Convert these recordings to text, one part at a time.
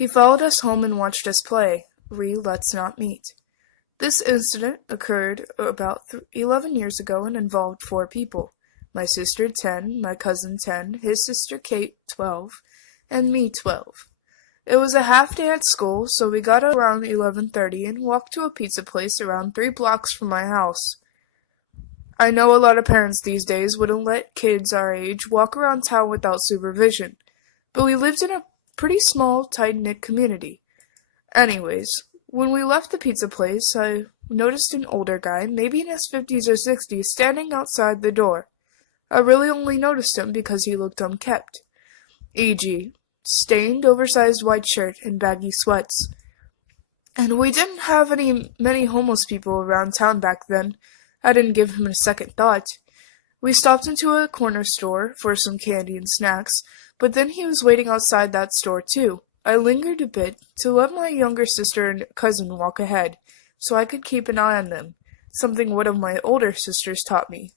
He followed us home and watched us play. Let's not meet. This incident occurred about 11 years ago and involved 4 people. My sister 10, my cousin 10, his sister Kate 12, and me 12. It was a half day at school, so we got up around 11:30 and walked to a pizza place around 3 blocks from my house. I know a lot of parents these days wouldn't let kids our age walk around town without supervision, but we lived in a pretty small, tight-knit community. Anyways, when we left the pizza place, I noticed an older guy, maybe in his 50s or 60s, standing outside the door. I really only noticed him because he looked unkempt, e.g., stained, oversized white shirt and baggy sweats. And we didn't have many homeless people around town back then. I didn't give him a second thought. We stopped into a corner store for some candy and snacks, but then he was waiting outside that store too. I lingered a bit to let my younger sister and cousin walk ahead, so I could keep an eye on them, something one of my older sisters taught me.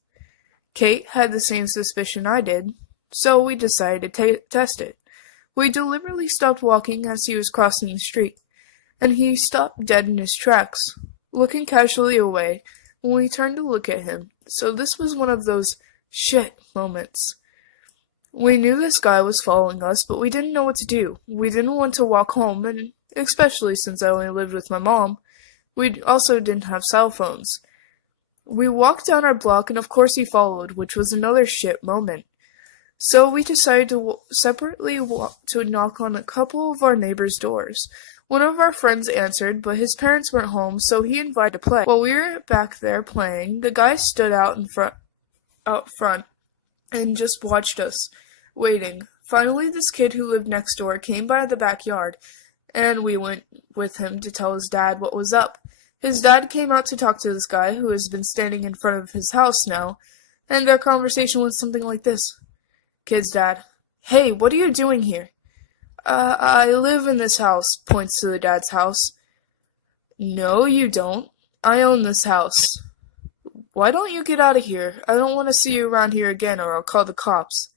Kate had the same suspicion I did, so we decided to test it. We deliberately stopped walking as he was crossing the street, and he stopped dead in his tracks, looking casually away when we turned to look at him. So this was one of those shit moments. We knew this guy was following us, but we didn't know what to do. We didn't want to walk home, and especially since I only lived with my mom, we also didn't have cell phones. We walked down our block, and of course he followed, which was another shit moment. So we decided to separately knock on a couple of our neighbors' doors. One of our friends answered, but his parents weren't home, so he invited to play. While we were back there playing, the guy stood out front and just watched us, waiting. Finally, this kid who lived next door came by the backyard, and we went with him to tell his dad what was up. His dad came out to talk to this guy, who has been standing in front of his house now, and their conversation was something like this. Kid's dad: "Hey, what are you doing here?" I live in this house," points to the dad's house. "No, you don't. I own this house." "Why don't you get out of here? I don't want to see you around here again, or I'll call the cops."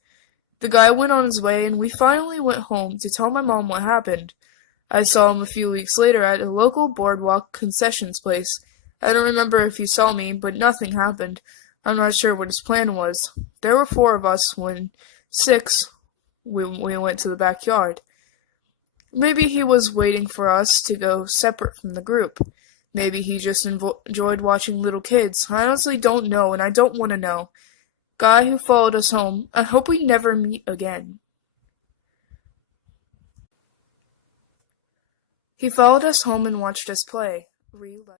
The guy went on his way, and we finally went home to tell my mom what happened. I saw him a few weeks later at a local boardwalk concessions place. I don't remember if he saw me, but nothing happened. I'm not sure what his plan was. There were 4 of us when 6, we went to the backyard. Maybe he was waiting for us to go separate from the group. Maybe he just enjoyed watching little kids. I honestly don't know, and I don't want to know. Guy who followed us home, I hope we never meet again. He followed us home and watched us play.